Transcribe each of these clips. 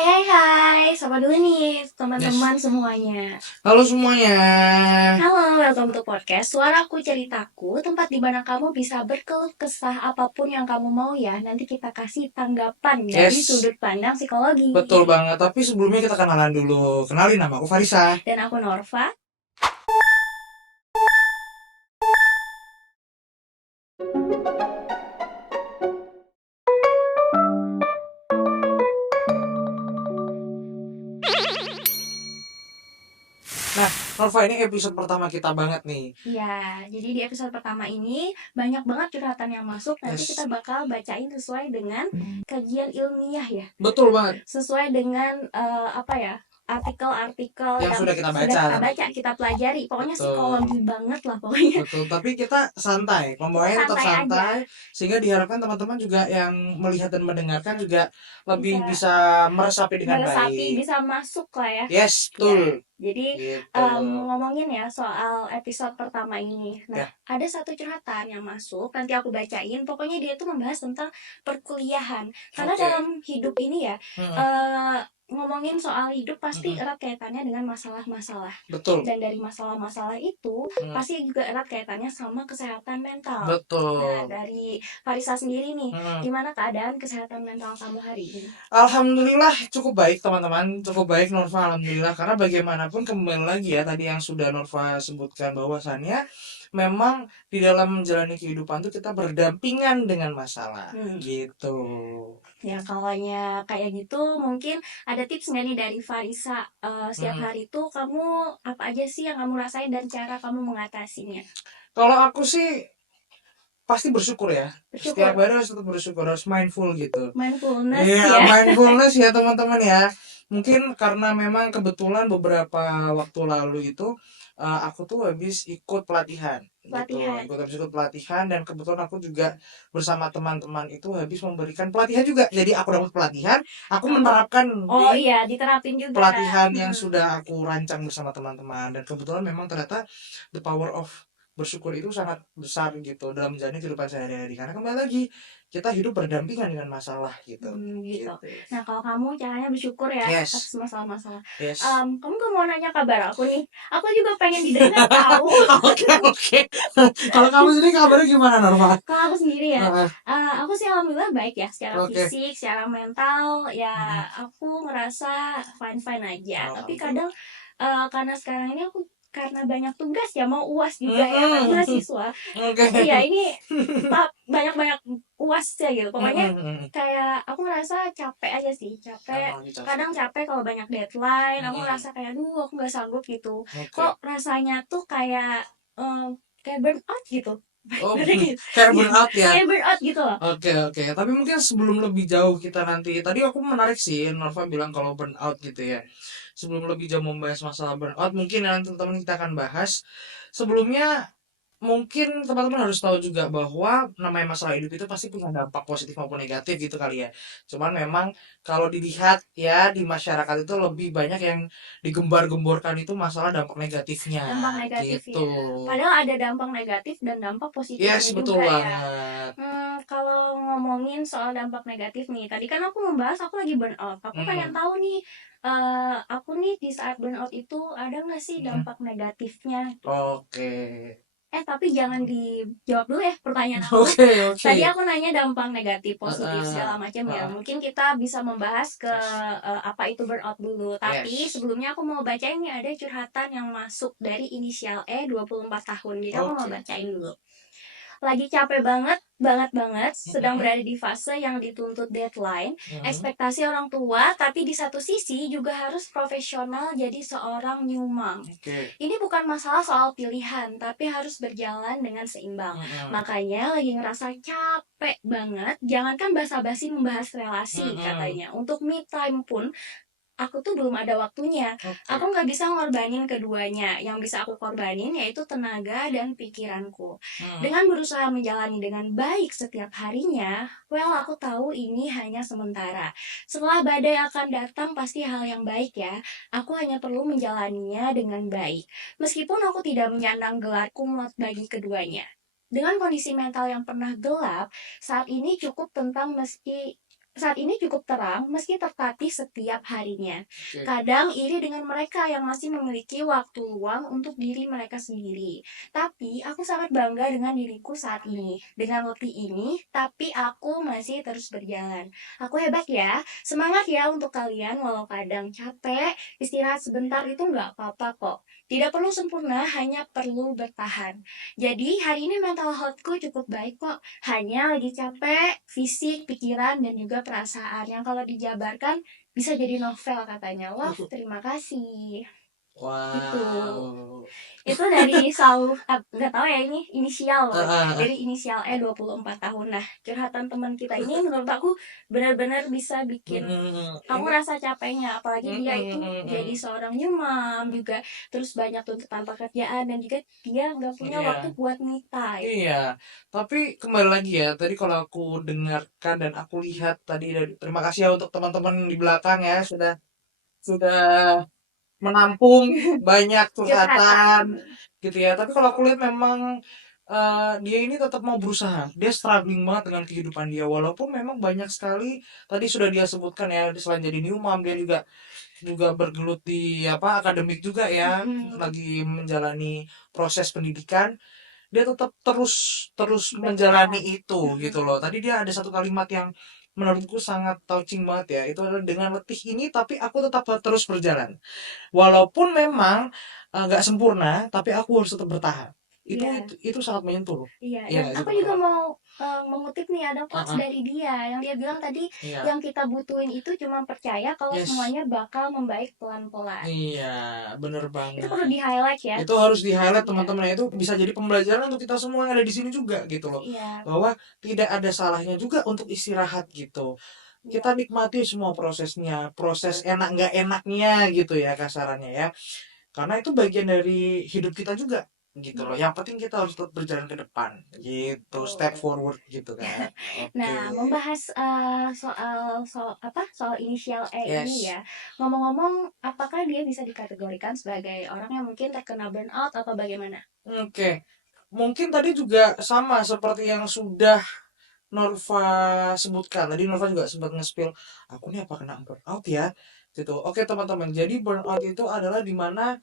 Hai hai hai, sapa dulu nih Yes. teman-teman semuanya. Halo semuanya. Halo, welcome to podcast Suaraku Ceritaku, tempat di mana kamu bisa berkeluh kesah apapun yang kamu mau ya. Nanti kita kasih tanggapan dari Yes, sudut pandang psikologi. betul banget. Tapi sebelumnya kita kenalan dulu. Kenalin, nama aku Farisa. Dan aku Norva. Nah, Norva, ini episode pertama kita banget nih. Ya, jadi di episode pertama ini banyak banget curhatan yang masuk. Nanti kita Yes, bakal bacain sesuai dengan kajian ilmiah ya. betul banget. Sesuai dengan apa ya, artikel-artikel Yang yang sudah kita sudah baca kita baca, tadi. kita pelajari. Pokoknya psikologi Betul. banget lah pokoknya. Betul, tapi kita santai, Kita pembawanya tetap santai aja, santai, sehingga diharapkan teman-teman juga yang melihat dan mendengarkan juga lebih bisa bisa meresapi dengan meresapi, baik. bisa masuk lah ya. Yes, Ya, betul. jadi Gitu. ngomongin ya soal episode pertama ini. Nah, Ya, ada satu curhatan yang masuk, nanti aku bacain. Pokoknya dia tuh membahas tentang perkuliahan. Karena oke. dalam hidup ini ya, Mm-mm, eh, ngomongin soal hidup pasti mm-mm. erat kaitannya dengan masalah-masalah. Betul. Dan dari masalah-masalah itu Mm, pasti juga erat kaitannya sama kesehatan mental. Nah, betul. dari Farisa sendiri nih, Mm. gimana keadaan kesehatan mental kamu hari ini? Alhamdulillah cukup baik teman-teman, cukup baik Norva, alhamdulillah, karena bagaimanapun kembali lagi ya tadi yang sudah Norva sebutkan bahwasannya memang di dalam menjalani kehidupan tuh kita berdampingan dengan masalah Hmm. gitu. Ya, kalaunya kayak gitu, mungkin ada tips nggak nih dari Farisa? Setiap Hmm. hari itu kamu apa aja sih yang kamu rasain dan cara kamu mengatasinya? Kalau aku sih pasti bersyukur ya. Setiap Bersyukur, hari harus tetap bersyukur, harus mindful gitu. mindfulness Iya, ya, mindfulness ya teman-teman ya. Mungkin karena memang kebetulan beberapa waktu lalu itu aku tuh habis ikut pelatihan gitu. pelatihan. Ikut pelatihan dan kebetulan aku juga bersama teman-teman itu habis memberikan pelatihan juga. Jadi aku dapat pelatihan, aku Dapat. menerapkan Oh di iya, diterapin juga. pelatihan yang Mm-mm. sudah aku rancang bersama teman-teman, dan kebetulan memang ternyata the power of bersyukur itu sangat besar gitu dalam menjalani kehidupan sehari-hari, karena kembali lagi kita hidup berdampingan dengan masalah gitu Gitu. gitu. Nah, kalau kamu caranya bersyukur ya atas Yes, masalah-masalah. yes. Kamu gak mau nanya kabar aku nih? Aku juga pengen didengar tahu. Oke, oke. Kalau kamu sendiri kabarnya gimana, Norma? Kalau aku sendiri ya, Heeh, aku sih alhamdulillah baik ya secara oke. fisik, secara mental Mm-mm. ya aku ngerasa fine-fine aja. Tapi kadang Alhamdulillah. karena sekarang ini aku karena banyak tugas ya mau UAS juga ya kan Mm-mm. mahasiswa. Oke. Iya ini banyak-banyak UAS ya gitu. Pokoknya Mm-mm. kayak aku ngerasa capek aja sih, capek. Oh, gitu. Kadang capek kalau banyak deadline. Aku Mm-mm. ngerasa kayak duh aku nggak sanggup gitu. Oke. Kok rasanya tuh kayak burn out gitu. Oh, Bener gitu. kayak burnout ya. Kayak burn out gitu loh. Oke, oke. Tapi mungkin sebelum lebih jauh kita nanti, tadi aku menarik sih, Norva bilang kalau burnout gitu ya. Sebelum lebih jauh membahas masalah burnout, mungkin nanti teman-teman kita akan bahas. Sebelumnya mungkin teman-teman harus tahu juga bahwa namanya masalah hidup itu pasti punya dampak positif maupun negatif gitu kali ya. Cuman memang kalau dilihat ya di masyarakat itu lebih banyak yang digembar-gemborkan itu masalah dampak negatifnya Dampak negatif gitu. ya, padahal ada dampak negatif dan dampak Yes, positifnya betul juga ya. banget. Kalau ngomongin soal dampak negatif nih, tadi kan aku membahas aku lagi burnout. Aku pengen Mm-mm. tahu nih, aku nih di saat burnout itu ada nggak sih Mm-mm. dampak negatifnya gitu. Oke. Tapi jangan dijawab dulu ya pertanyaan aku. Oke, oke. Tadi aku nanya dampak negatif, positif segala Heeh, macam ya. heeh. Mungkin kita bisa membahas ke Yes. apa itu burnout dulu. Tapi Yes. sebelumnya aku mau bacain nih ada curhatan yang masuk dari inisial E 24 tahun. Jadi aku mau Oke. bacain dulu. Lagi capek banget, banget banget, sedang Mm-mm, berada di fase yang dituntut deadline, mm-mm. ekspektasi orang tua, tapi di satu sisi juga harus profesional jadi seorang new mom. Oke. Ini bukan masalah soal pilihan, tapi harus berjalan dengan seimbang. Mm-mm, Makanya lagi ngerasa capek banget, jangankan basa-basi membahas relasi mm-mm. katanya. Untuk me time pun aku tuh belum ada waktunya. Aku Oke. nggak bisa ngorbanin keduanya. Yang bisa aku korbanin yaitu tenaga dan pikiranku. Mm. Dengan berusaha menjalani dengan baik setiap harinya, well aku tahu ini hanya sementara. Setelah badai akan datang pasti hal yang baik ya. Aku hanya perlu menjalaninya dengan baik. Meskipun aku tidak menyandang gelar kumlot bagi keduanya. Dengan kondisi mental yang pernah gelap, saat ini cukup tentang meski saat ini cukup terang meski tertatih setiap harinya. Oke. Kadang iri dengan mereka yang masih memiliki waktu luang untuk diri mereka sendiri. Tapi aku sangat bangga dengan diriku saat ini. Dengan letih ini, tapi aku masih terus berjalan. Aku hebat ya. Semangat ya untuk kalian walau kadang capek. Istirahat sebentar itu nggak apa-apa kok. Tidak perlu sempurna, hanya perlu bertahan. Jadi hari ini mental healthku cukup baik kok. Hanya lagi capek, fisik, pikiran, dan juga perasaan. Yang kalau dijabarkan bisa jadi novel katanya. Wah, terima kasih. Gitu. Wow. Itu dari Saul, nggak tahu ya ini inisial loh. Heeh. Dari inisial 24 tahun. Nah, curhatan teman kita ini menurut aku benar-benar bisa bikin kamu Ini rasa capeknya. Apalagi dia itu jadi mm, seorang nyumam juga, terus banyak tuntutan pekerjaan dan juga dia nggak punya iya. waktu buat me time. Iya, tapi kembali lagi ya, tadi kalau aku dengarkan dan aku lihat tadi, terima kasih ya untuk teman-teman di belakang ya, sudah menampung banyak Curhatan. curhatan gitu ya. Tapi kalau aku lihat memang dia ini tetap mau berusaha. Dia struggling banget dengan kehidupan dia, walaupun memang banyak sekali tadi sudah dia sebutkan ya, selain jadi new mom dia juga juga bergelut di apa akademik juga ya, Mm-mm. lagi menjalani proses pendidikan. Dia tetap terus terus menjalani Bertahan. itu gitu Mm-mm. loh. Tadi dia ada satu kalimat yang menurutku sangat touching banget ya. Itu adalah dengan letih ini tapi aku tetap terus berjalan. Walaupun memang nggak sempurna, tapi aku harus tetap bertahan. Itu Iya. itu, itu sangat menyentuh loh. Iya, Iya dan nggak sih aku juga teman-teman? mau mengutip nih ada quotes Heeh, dari dia yang dia bilang tadi, iya. yang kita butuhin itu cuma percaya kalau Yes. semuanya bakal membaik pelan-pelan. Iya, bener Itu banget. perlu di-highlight ya. Itu harus di-highlight Iya, teman-teman. Itu bisa jadi pembelajaran untuk kita semua yang ada di sini juga gitu loh. iya, Bahwa tidak ada salahnya juga untuk istirahat gitu. Kita iya. nikmati semua prosesnya, proses enak nggak enaknya gitu ya kasarannya ya. Karena itu bagian dari hidup kita juga gitu loh. Iya, Yang penting kita harus tetap berjalan ke depan gitu, step betul. forward gitu kan. Oke. Nah, membahas soal soal apa soal inisial E ini Yes. ya. Ngomong-ngomong, apakah dia bisa dikategorikan sebagai orang yang mungkin terkena burnout atau bagaimana? Oke. Mungkin tadi juga sama seperti yang sudah Norva sebutkan. Tadi Norva juga sempat nge-spill, aku nih apa kena burnout ya? Gitu. Oke teman-teman, jadi burnout itu adalah dimana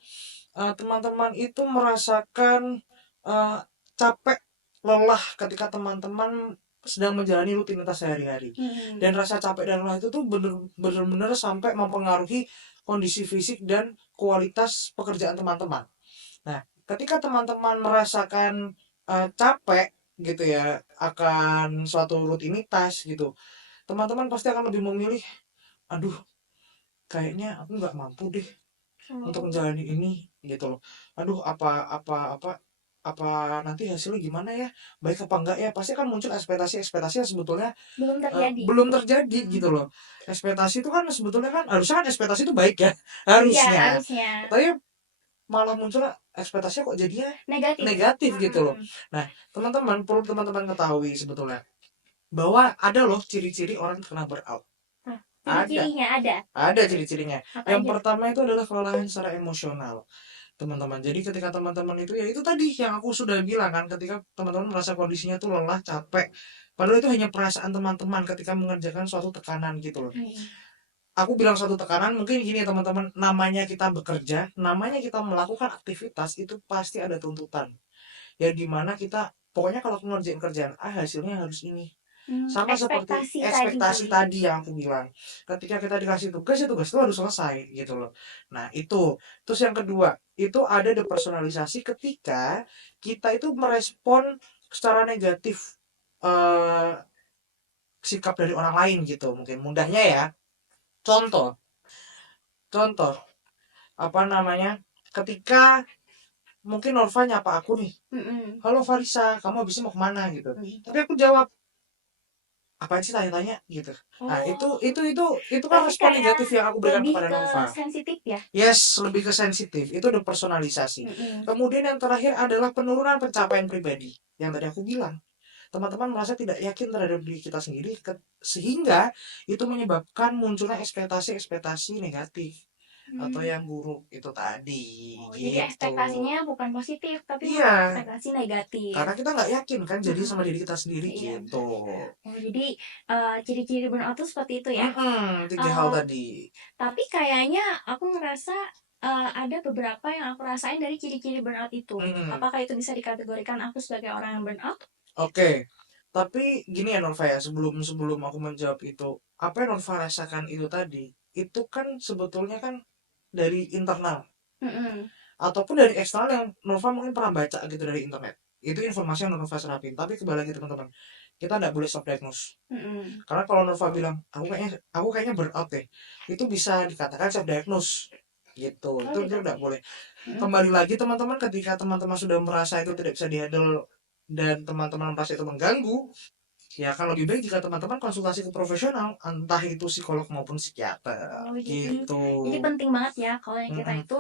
teman-teman itu merasakan eh, capek, lelah ketika teman-teman sedang menjalani rutinitas sehari-hari. Hmm. Dan rasa capek dan lelah itu tuh bener-bener sampai mempengaruhi kondisi fisik dan kualitas pekerjaan teman-teman. Nah, ketika teman-teman merasakan capek gitu ya akan suatu rutinitas gitu, teman-teman pasti akan lebih memilih, aduh, kayaknya aku nggak mampu deh untuk Oh, menjalani ini gitu loh. Aduh, apa nanti hasilnya gimana ya? Baik apa enggak ya? Pasti kan muncul ekspektasi-ekspektasi yang sebetulnya belum terjadi. belum terjadi gitu Hmm. loh. Ekspektasi itu kan sebetulnya kan harusnya kan ekspektasi itu baik ya, Iya, harusnya. harusnya Tapi malah muncul ekspektasinya kok jadinya negatif. negatif gitu loh. Mm-mm. Nah, teman-teman perlu teman-teman ketahui sebetulnya bahwa ada loh ciri-ciri orang kena burnout. Nah, Ada, ciri-cirinya ada. ada ciri-cirinya. Apa Yang aja tuh? pertama itu adalah kelelahan secara emosional, teman-teman. Jadi ketika teman-teman itu ya itu tadi yang aku sudah bilang kan, ketika teman-teman merasa kondisinya tuh lelah, capek, padahal itu hanya perasaan teman-teman ketika mengerjakan suatu tekanan gitu loh. Mm-mm. Aku bilang suatu tekanan mungkin gini ya teman-teman, namanya kita bekerja, namanya kita melakukan aktivitas itu pasti ada tuntutan. Ya dimana kita pokoknya kalau aku ngerjain kerjaan A hasilnya harus ini, sama seperti Ekspektasi tadi. ekspektasi tadi yang aku bilang, ketika kita dikasih tugas ya tugas itu harus selesai gitu loh. Nah itu terus yang kedua itu ada depersonalisasi ketika kita itu merespon secara negatif eh, sikap dari orang lain gitu mungkin mudahnya ya. contoh contoh apa namanya, ketika mungkin Norva nyapa aku nih, Mm-mm. halo Farisa kamu habisnya mau kemana gitu, Mm. tapi aku jawab apa sih tanya-tanya gitu. Nah itu Oh, itu itu itu kan berarti respon kayak negatif yang aku berikan lebih kepada ke Nova. sensitif ya? Yes, lebih ke sensitif, itu udah personalisasi. Mm-mm. Kemudian yang terakhir adalah penurunan pencapaian pribadi yang tadi aku bilang, teman-teman merasa tidak yakin terhadap diri kita sendiri sehingga itu menyebabkan munculnya ekspektasi-ekspektasi negatif atau Hmm. yang buruk itu tadi Oh, jadi gitu. ekspektasinya bukan positif, tapi malah Iya, ekspektasi negatif. karena kita nggak yakin kan jadi Mm-mm. sama diri kita sendiri Iya. gitu. Oh, jadi ciri-ciri burnout tuh seperti itu ya. Tiga hal Eh, tadi. tapi kayaknya aku ngerasa ada beberapa yang aku rasain dari ciri-ciri burnout itu. Mm-mm. Apakah itu bisa dikategorikan aku sebagai orang yang burnout? Oke, tapi gini ya Nova ya, sebelum sebelum aku menjawab itu, apa yang Nova rasakan itu tadi, itu kan sebetulnya kan dari internal Mm-mm. ataupun dari eksternal yang Nova mungkin pernah baca gitu dari internet. Itu informasi yang Nova serapin. Tapi kembali lagi teman-teman, kita tidak boleh self diagnose. Mm-mm. Karena kalau Nova bilang aku kayaknya burnout deh, itu bisa dikatakan self diagnose gitu. Oh Itu gitu. tidak boleh. Mm-mm. Kembali lagi teman-teman, ketika teman-teman sudah merasa itu tidak bisa dihandle dan teman-teman merasa itu mengganggu, ya akan lebih baik jika teman-teman konsultasi ke profesional, entah itu psikolog maupun psikiater Oh, gitu. jadi penting banget ya kalau yang kita Mm-mm. itu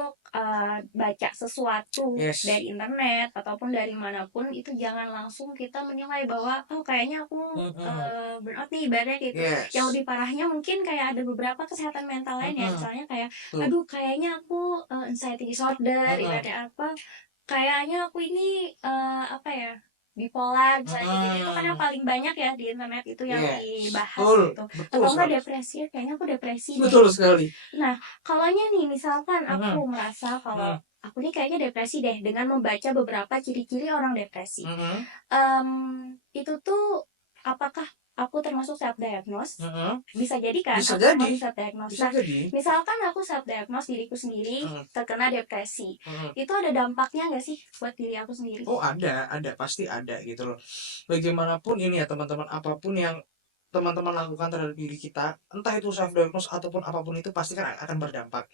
baca sesuatu Yes. dari internet ataupun dari manapun itu jangan langsung kita menilai bahwa oh kayaknya aku Mm-mm. burnout nih ibaratnya gitu. Yang Yes. lebih parahnya mungkin kayak ada beberapa kesehatan mental lain ya Mm-mm. misalnya kayak Tuh. aduh kayaknya aku anxiety disorder Mm-mm. ibaratnya apa kayaknya aku ini apa ya bipolar misalnya kayak gitu itu kan yang Mm-mm. paling banyak ya di internet itu yang Yes. dibahas Betul. gitu Betul atau enggak sekali. depresi kayaknya aku depresi deh Betul gitu. sekali. Nah, kalaunya nih misalkan aku Mm-mm. merasa kalau Mm-mm. aku nih kayaknya depresi deh dengan membaca beberapa ciri-ciri orang depresi. Mm-mm. Itu tuh apakah aku termasuk self diagnose? Mm-mm. Bisa jadi kan Bisa aku jadi. termasuk self diagnose. Bisa Nah, jadi. misalkan aku self diagnose diriku sendiri Mm-mm. terkena depresi. Mm-mm. Itu ada dampaknya nggak sih buat diri aku sendiri? Oh ada, pasti ada gitu loh. Bagaimanapun ini ya teman-teman, apapun yang teman-teman lakukan terhadap diri kita, entah itu self diagnose ataupun apapun itu pasti kan akan berdampak.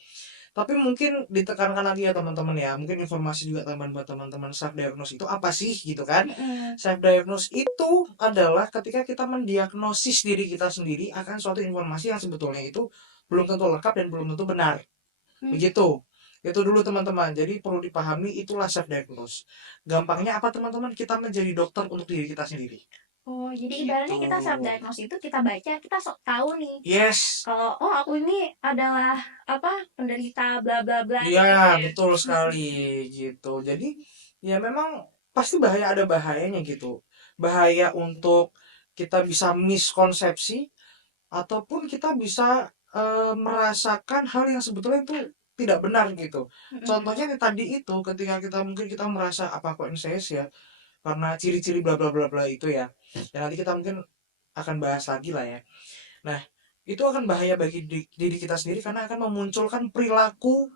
Tapi mungkin ditekankan lagi ya teman-teman ya, mungkin informasi juga tambahan buat teman-teman, self diagnose itu apa sih gitu kan? Mm-mm. Self diagnose itu adalah ketika kita mendiagnosis diri kita sendiri akan suatu informasi yang sebetulnya itu belum tentu lengkap dan belum tentu benar. Hmm. Begitu. Itu dulu teman-teman. Jadi perlu dipahami itulah self diagnose. Gampangnya apa teman-teman? Kita menjadi dokter untuk diri kita sendiri. Oh, jadi Gitu. ibaratnya kita self diagnose itu kita baca, kita sok tahu nih Yes. kalau oh aku ini adalah apa penderita bla bla bla Iya, kayak gitu ya. betul sekali gitu. Jadi ya memang pasti bahaya, ada bahayanya gitu. Bahaya untuk kita bisa miskonsepsi ataupun kita bisa merasakan hal yang sebetulnya itu tidak benar gitu. Mm-mm. Contohnya nih tadi itu ketika kita mungkin kita merasa apa kok ini saya ya karena ciri-ciri bla bla bla bla itu ya. Dan nanti kita mungkin akan bahas lagi lah ya. Nah, itu akan bahaya bagi diri kita sendiri karena akan memunculkan perilaku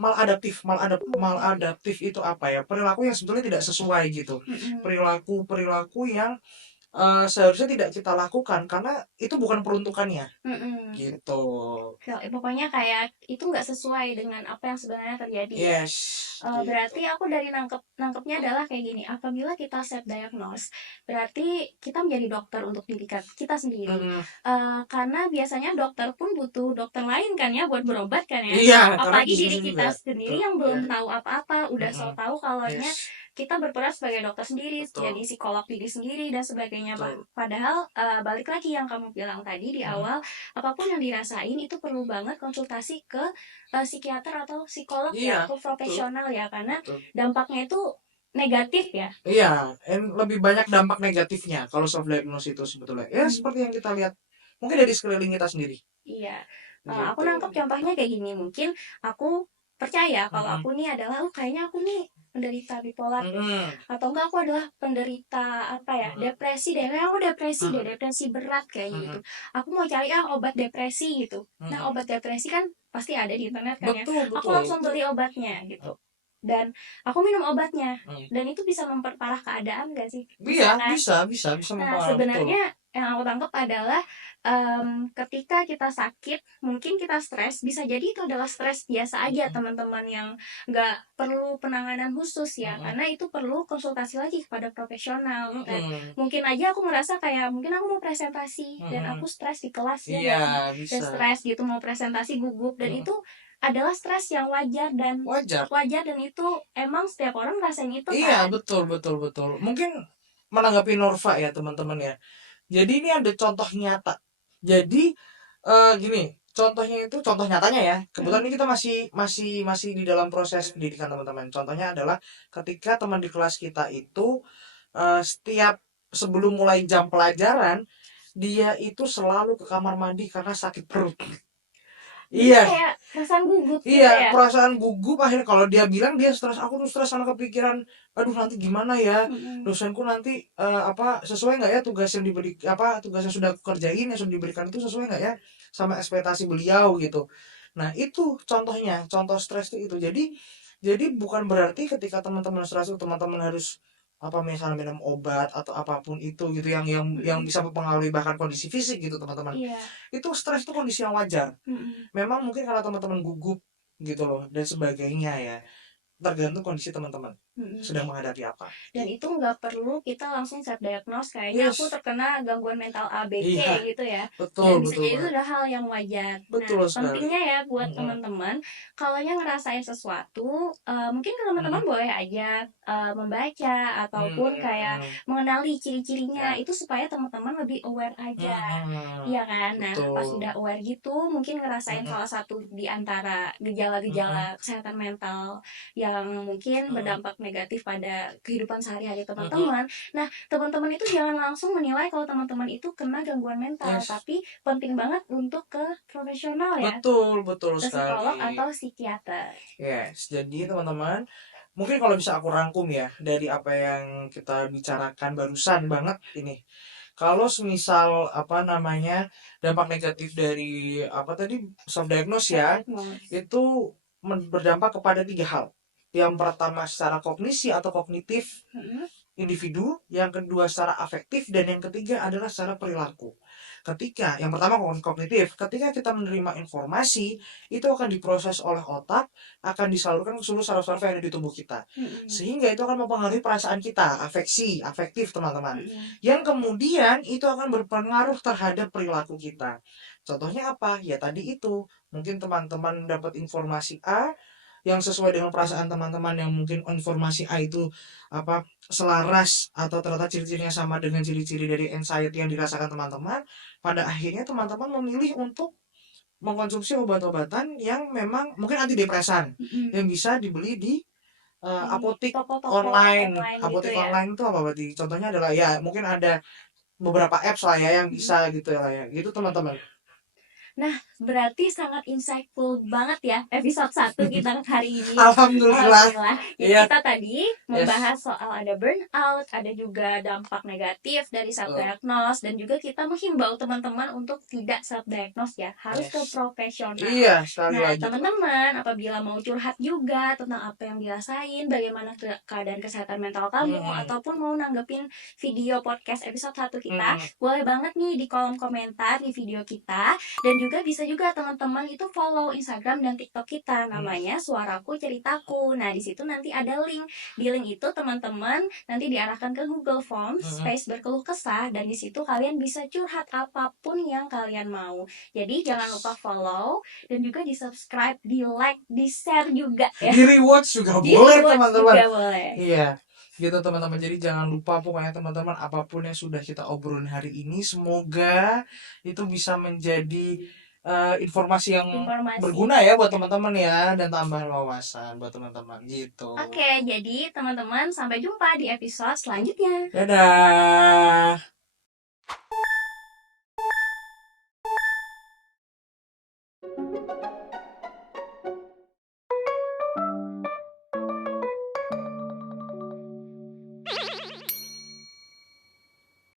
maladaptif. Maladaptif itu apa ya? Perilaku yang sebetulnya tidak sesuai gitu. Mm-mm. Perilaku-perilaku yang seharusnya tidak kita lakukan karena itu bukan peruntukannya Mm-mm. gitu. Pokoknya kayak itu nggak sesuai dengan apa yang sebenarnya terjadi ya. Yes, gitu. Berarti aku dari nangkepnya adalah kayak gini. Apabila kita self diagnose, berarti kita menjadi dokter untuk diri kita sendiri. Mm, Karena biasanya dokter pun butuh dokter lain kan ya buat berobat kan ya. iya, karena Apalagi diri diskusi juga. kita sendiri Betul. yang Ya. belum tahu apa-apa, udah so Mm-mm. tahu kalaunya Yes, kita berperan sebagai dokter sendiri, jadi betul. psikolog diri sendiri dan sebagainya. Betul. Padahal balik lagi yang kamu bilang tadi di Mm, awal, apapun yang dirasain itu perlu banget konsultasi ke psikiater atau psikolog ya, iya, ke betul. profesional ya, karena Betul. dampaknya itu negatif ya. Iya, lebih banyak dampak negatifnya kalau self diagnosis itu sebetulnya. Ya Hmm, seperti yang kita lihat mungkin dari sekeliling kita sendiri iya. Aku gitu. nangkep contohnya kayak gini, mungkin aku percaya kalau Mm-mm. aku nih adalah, oh kayaknya aku nih penderita bipolar deh. Mm-mm. Atau enggak aku adalah penderita apa ya, Mm-mm. depresi deh. Kayak aku depresi deh, Mm-mm. depresi berat kayaknya gitu. Mm-mm. Aku mau cari obat depresi gitu. Nah, Mm-mm. obat depresi kan pasti ada di internet kan ya. Betul, Aku betul, langsung betul. beli obatnya gitu. Dan aku minum obatnya. Mm. Dan itu bisa memperparah keadaan gak sih? Bisa Iya, kan? bisa Nah, mempengaruhi betul. sebenarnya yang aku tangkap adalah ketika kita sakit, mungkin kita stres, bisa jadi itu adalah stres biasa aja Mm-mm. teman-teman yang nggak perlu penanganan khusus ya, Mm-mm. karena itu perlu konsultasi lagi kepada profesional. Dan Mm-mm. mungkin aja aku ngerasa kayak mungkin aku mau presentasi dan Mm-mm. aku stres di kelas ya Iya, nggak sih? Dan bisa. stres gitu mau presentasi gugup dan Mm-mm. itu adalah stres yang Wajar. wajar dan itu emang setiap orang ngerasain itu Iya, kan. betul, betul, betul. Mungkin menanggapi Norva ya, teman-teman ya. Jadi ini ada contoh nyata. Jadi gini, contohnya itu contoh nyatanya ya. Kebetulan Mm-mm. ini kita masih di dalam proses pendidikan teman-teman. Contohnya adalah ketika teman di kelas kita itu setiap sebelum mulai jam pelajaran dia itu selalu ke kamar mandi karena sakit perut. Jadi Iya, kayak perasaan gugup iya, gitu ya. perasaan gugup akhirnya kalau dia bilang dia stres, aku tuh stres sama kepikiran, aduh nanti gimana ya, Mm-mm. dosenku nanti apa sesuai nggak ya tugas yang diberi apa tugas yang sudah aku kerjain yang sudah diberikan itu sesuai nggak ya sama ekspektasi beliau gitu. Nah itu contohnya, contoh stres itu. Jadi bukan berarti ketika teman-teman stres itu teman-teman harus apa misalnya minum obat atau apapun itu gitu yang Mm-mm. bisa mempengaruhi bahkan kondisi fisik gitu teman-teman. Iya. Itu stres itu kondisi yang wajar. Mm-mm. Memang mungkin karena teman-teman gugup gitu loh dan sebagainya ya. Tergantung kondisi teman-teman Mm-mm. sedang menghadapi apa. Dan itu Gitu. nggak perlu kita langsung self diagnose kayaknya aku Yes. terkena gangguan mental Iya, ABC gitu ya. betul Dan bisa betul jadi itu banget. udah hal yang wajar. Nah, Betul sekali. pentingnya ya buat Mm-mm. teman-teman kalau yang ngerasain sesuatu, mungkin teman-teman Mm-mm. boleh aja membaca ataupun kayak Mm-mm. mengenali ciri-cirinya Ya. itu supaya teman-teman lebih aware aja. Mm-mm. Iya kan? Nah, pas udah Betul. aware gitu, mungkin ngerasain Mm-mm. salah satu di antara Mm-mm. gejala-gejala kesehatan mental yang mungkin Mm-mm. berdampak negatif pada kehidupan sehari-hari Mm-mm. teman-teman. Nah, teman-teman itu jangan langsung menilai kalau teman-teman itu kena gangguan mental, Yes. tapi penting banget untuk ke profesional ya, Betul betul ke psikolog sekali. atau psikiater. Yes. Jadi teman-teman, mungkin kalau bisa aku rangkum ya dari apa yang kita bicarakan barusan banget ini. Kalau semisal apa namanya dampak negatif dari apa tadi self diagnose ya, Self-diagnose. itu berdampak kepada tiga hal. Yang pertama secara kognisi atau kognitif Mm-mm. individu, yang kedua secara afektif, dan yang ketiga adalah secara perilaku. Ketika yang pertama kognitif, ketika kita menerima informasi, itu akan diproses oleh otak, akan disalurkan ke seluruh saraf-saraf yang ada di tubuh kita. Mm-mm. Sehingga itu akan mempengaruhi perasaan kita, afektif teman-teman. Mm-mm. Yang kemudian itu akan berpengaruh terhadap perilaku kita. Contohnya apa? Ya tadi itu, mungkin teman-teman dapat informasi A yang sesuai dengan perasaan teman-teman yang mungkin informasi A itu apa selaras atau ternyata ciri-cirinya sama dengan ciri-ciri dari anxiety yang dirasakan teman-teman, pada akhirnya teman-teman memilih untuk mengkonsumsi obat-obatan yang memang mungkin antidepresan Mm-mm. yang bisa dibeli di Di apotik toko-toko online. online gitu Apotik ya. online itu apa berarti? Contohnya adalah ya mungkin ada beberapa apps lah ya yang Mm-mm. bisa gitu lah ya. Gitu teman-teman. Nah, berarti sangat insightful banget ya episode 1 kita hari ini. Alhamdulillah. Alhamdulillah. Jadi Iya, kita tadi yes. membahas soal ada burnout, ada juga dampak negatif dari self Betul. diagnose dan juga kita menghimbau teman-teman untuk tidak self diagnose ya, harus ke Yes. profesional. Iya, sekali Nah, lagi tuh. teman-teman apabila mau curhat juga tentang apa yang dirasain, bagaimana keadaan kesehatan mental kamu Mm-mm. ataupun mau nanggepin video podcast episode 1 kita, Mm-mm. boleh banget nih di kolom komentar di video kita dan juga bisa juga teman-teman itu follow Instagram dan TikTok kita Mm. namanya Suaraku Ceritaku. Nah, di situ nanti ada link. Di link itu teman-teman nanti diarahkan ke Google Forms, Mm-mm. space berkeluh kesah dan di situ kalian bisa curhat apapun yang kalian mau. Jadi jangan lupa Yes. follow dan juga di-subscribe, di-like, di-share juga ya. Di rewatch juga Di boleh rewatch teman-teman. juga boleh. Iya, gitu teman-teman. Jadi jangan lupa pokoknya teman-teman apapun yang sudah kita obrolin hari ini, semoga itu bisa menjadi informasi yang Informasi. berguna ya buat teman-teman ya dan tambahan wawasan buat teman-teman gitu. Oke, jadi teman-teman sampai jumpa di episode selanjutnya. Dadah.